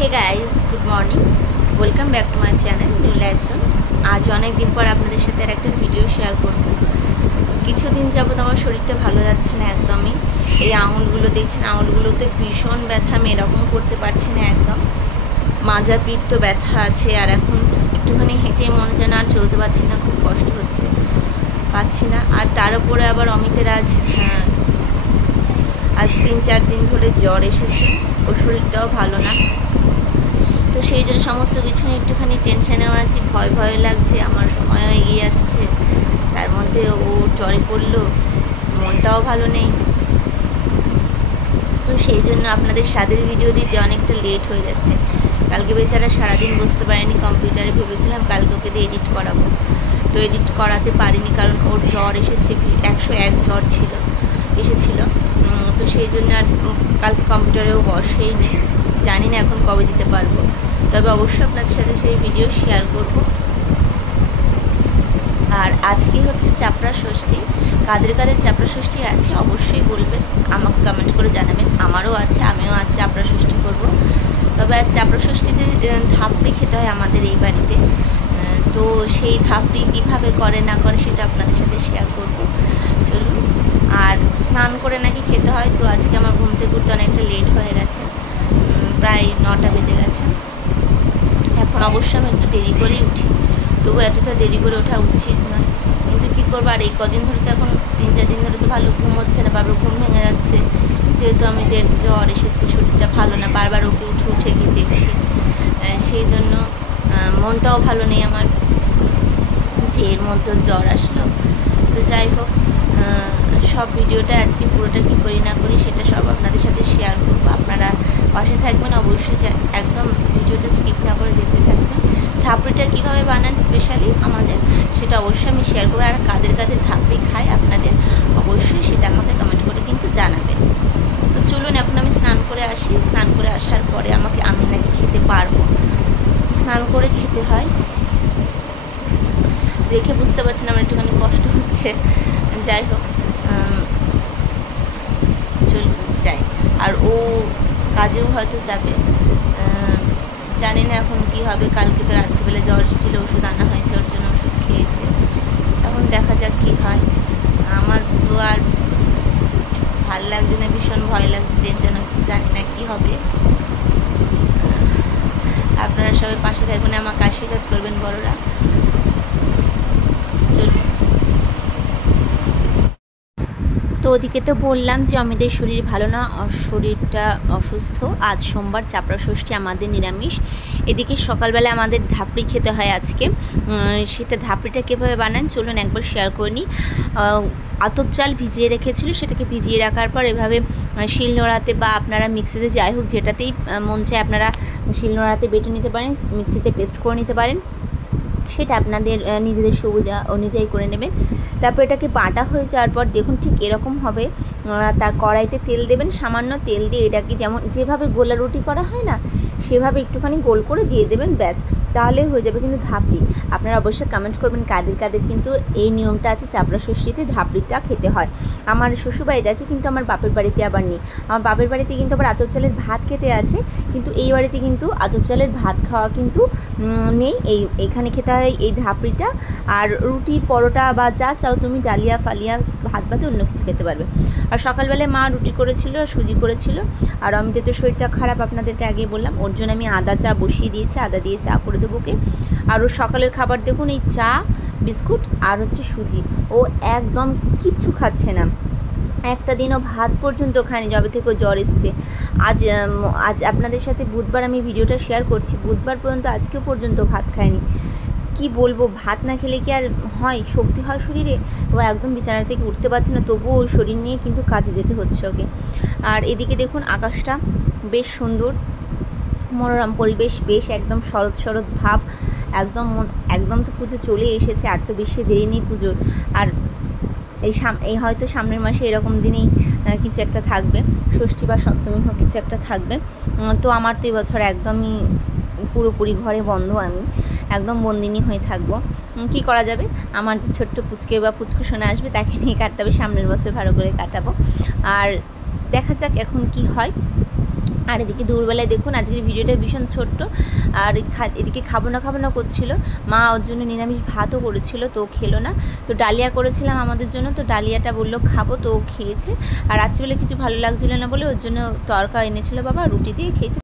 Hey guys, good morning, welcome back to my channel New Life Zone. আজ অনেক দিন পর আপনাদের সাথে একটা ভিডিও শেয়ার করব। কিছুদিন যাবত আমার শরীরটা ভালো যাচ্ছে না একদমই। এই আঙুলগুলো দেখছেন, আঙুলগুলোতে ভীষণ ব্যথা, আমি এরকম করতে পারছি না একদম। মাজা পিঠ তো ব্যথা আছে, আর এখন একটুখানি হেঁটে মনে যেন আর চলতে পারছি না, খুব কষ্ট হচ্ছে, পাচ্ছি না। আর তার উপরে আবার অমিতের আজ 3-4 দিন ধরে জ্বর এসেছে, ওর শরীরটাও ভালো না। তো সেই জন্য সমস্ত কিছু নিয়ে একটুখানি টেনশনেও আছি, ভয় ভয় লাগছে, আমার সময়ও এগিয়ে আসছে, তার মধ্যে ও জ্বরে পড়লো, মনটাও ভালো নেই। তো সেই জন্য আপনাদের স্বাদের ভিডিও দিতে অনেকটা লেট হয়ে যাচ্ছে। কালকে বেচারা সারাদিন বসতে পারেনি কম্পিউটারে, ভেবেছিলাম কালকে ওকে দিয়ে এডিট করাবো, তো এডিট করাতে পারিনি, কারণ ওর জ্বর এসেছে, 101 জ্বর এসেছিল। তো সেই জন্য আর কালকে কম্পিউটারেও বসেই নেই, জানি না এখন কবে দিতে পারবো, তবে অবশ্যই আপনাদের সাথে সেই ভিডিও শেয়ার করব। আর আজকে হচ্ছে চাপড়া ষষ্ঠী। কাদের কাদের চাপড়া ষষ্ঠী আছে অবশ্যই বলবেন, আমাকে কমেন্ট করে জানাবেন। আমারও আছে, আমিও আছে চাপড়া ষষ্ঠী করব। তবে আজ চাপড়া ষষ্ঠীতে ধাপড়ি খেতে হয় আমাদের এই বাড়িতে, তো সেই ধাপড়ি কীভাবে করে না করে সেটা আপনাদের সাথে শেয়ার করব, চলুন। আর স্নান করে নাকি খেতে হয়, তো আজকে আমার ঘুম থেকে উঠতে অনেকটা লেট হয়ে গেছে, প্রায় 9টা বেজে গেছে। এখন অবশ্যই আমি একটু দেরি করেই উঠি, তবু এতটা দেরি করে ওঠা উচিত নয়, কিন্তু কী করবো। আর এই কদিন ধরে তো এখন 3-4 দিন ধরে তো ভালো ঘুম হচ্ছে না, বারবার ঘুম ভেঙে যাচ্ছে, যেহেতু আমি জ্বর এসেছে, শরীরটা ভালো না, বারবার ওকে উঠে গিয়ে দেখছি, সেই জন্য মনটাও ভালো নেই আমার, যে এর মধ্যে জ্বর আসলো। তো যাই হোক, সব ভিডিওটা আজকে পুরোটা কী করি না করি সেটা সব আপনাদের সাথে শেয়ার করবো। আপনারা পাশে থাকবেন অবশ্যই, একদম ভিডিওটা স্কিপ না করে দেখতে থাকবেন। থাপড়িটা কীভাবে বানান স্পেশালি আমাদের, সেটা অবশ্যই আমি শেয়ার করবো। আর কাদের কাদের থাপড়ি খাই আপনাদের অবশ্যই সেটা আমাকে কমেন্ট করে কিন্তু জানাবেন। তো চলুন, এখন আমি স্নান করে আসি। স্নান করে আসার পরে আমি নাকি খেতে পারবো, স্নান করে খেতে হয়। দেখে বুঝতে পারছেন আমার একটুখানি কষ্ট হচ্ছে, যাই হোক চলুন যাই। আর ও কাজেও হয়তো যাবে, জানি না এখন কি হবে। কালকে তো রাত্রিবেলা জ্বর ছিল, ওষুধ আনা হয়েছে, ওর জন্য ওষুধ খেয়েছে, এখন দেখা যাক কি হয়। আমার তো আর ভাল লাগছে না, ভীষণ ভয় লাগছে, টেনশন হচ্ছে, জানি না কি হবে। আপনারা সবাই পাশে থাকবেন, আমাকে আশীর্বাদ করবেন বড়রা। চলুন। তো ওদিকে তো বললাম যে আমাদের শরীর ভালো না, শরীরটা অসুস্থ। আজ সোমবার, চাপড়া ষষ্ঠী, আমাদের নিরামিষ। এদিকে সকালবেলা আমাদের ধাপড়ি খেতে হয় আজকে। সেটা ধাপড়িটা কীভাবে বানান চলুন একবার শেয়ার করে নিই। আতপ চাল ভিজিয়ে রেখেছিল, সেটাকে ভিজিয়ে রাখার পর এভাবে শিলনোড়াতে বা আপনারা মিক্সিতে, যাই হোক যেটাতেই মন চায় আপনারা শিলনোড়াতে বেটে নিতে পারেন, মিক্সিতে পেস্ট করে নিতে পারেন, সেটা আপনাদের নিজেদের সুবিধা অনুযায়ী করে নেবেন। তারপর এটাকে বাটা হয়ে যাওয়ার পর দেখুন ঠিক এরকম হবে। তার কড়াইতে তেল দেবেন, সামান্য তেল দিয়ে এটাকে যেভাবে গোলা রুটি করা হয় না, সেভাবে একটুখানি গোল করে দিয়ে দেবেন, ব্যাস, তাহলে হয়ে যাবে কিন্তু ধাপড়ি। আপনারা অবশ্যই কমেন্ট করবেন কাদের কাদের কিন্তু এই নিয়মটা আছে, চাপড়া ষষ্ঠীতে ধাপড়িটা খেতে হয়। আমার শ্বশুরবাড়িতে আছে, কিন্তু আমার বাপের বাড়িতে আবার নেই। আমার বাপের বাড়িতে কিন্তু আবার আতপ চালের ভাত খেতে আছে, কিন্তু এই বাড়িতে কিন্তু আতপ চালের ভাত খাওয়া কিন্তু নেই। এইখানে খেতে হয় এই ধাপড়িটা। আর রুটি, পরোটা বা যা চাও তুমি, ডালিয়া ফালিয়া, ভাত ভাতে অন্য কিছু খেতে পারবে। আর সকালবেলায় মা রুটি করেছিল, সুজি করেছিল। আর অমিতের তো শরীরটা খারাপ, আপনাদেরকে আগে বললাম, ওর জন্য আমি আদা চা বসিয়ে দিয়েছি, আদা দিয়ে চা করে দেবো ওকে। আর ওর সকালের খাবার দেখুন, এই চা, বিস্কুট আর হচ্ছে সুজি। ও একদম কিচ্ছু খাচ্ছে না, একটা দিনও ভাত পর্যন্ত খায়নি যবে থেকে ও জ্বর এসছে। আজ আপনাদের সাথে বুধবার আমি ভিডিওটা শেয়ার করছি, বুধবার পর্যন্ত আজকেও পর্যন্ত ভাত খায়নি। কি বলবো, ভাত না খেলে কি আর হয়, শক্তি হয় শরীরে? ও একদম বিছানা থেকে উঠতে পারছে না, তবুও ওই শরীর নিয়ে কিন্তু কাজে যেতে হচ্ছে ওকে। আর এদিকে দেখুন আকাশটা বেশ সুন্দর, মনোরম পরিবেশ, বেশ একদম শরৎ শরৎ ভাব, একদম তো পুজো চলে এসেছে, আর তো বেশি দেরি নেই পুজোর। আর এই হয়তো সামনের মাসে এরকম দিনেই কিছু একটা থাকবে, ষষ্ঠী বা সপ্তমী হোক, কিছু একটা থাকবে। তো আমার তো এবছর একদমই পুরোপুরি ঘরে বন্ধ, আমি একদম বন্দিনী হয়ে থাকবো। কী করা যাবে, আমার যে ছোট্ট পুচকে বা পুচকু সোনা আসবে, তাকে নিয়ে কাটাবে, সামনের বছর ভালো করে কাটাবো। আর দেখা যাক এখন কি হয়। আর এদিকে দুপুরবেলায় দেখুন আজকের ভিডিওটা ভীষণ ছোট্ট। আর এদিকে খাবো না করছিল মা, ওর জন্য নিরামিষ ভাতও করেছিল, তো খেলো না। তো ডালিয়া করেছিলাম আমাদের জন্য, তো ডালিয়াটা বললো খাবো, তো খেয়েছে। আর রাত্রিবেলা কিছু ভালো লাগছিল না বলে ওর জন্য তরকা এনেছিল বাবা, রুটি দিয়ে খেয়েছে।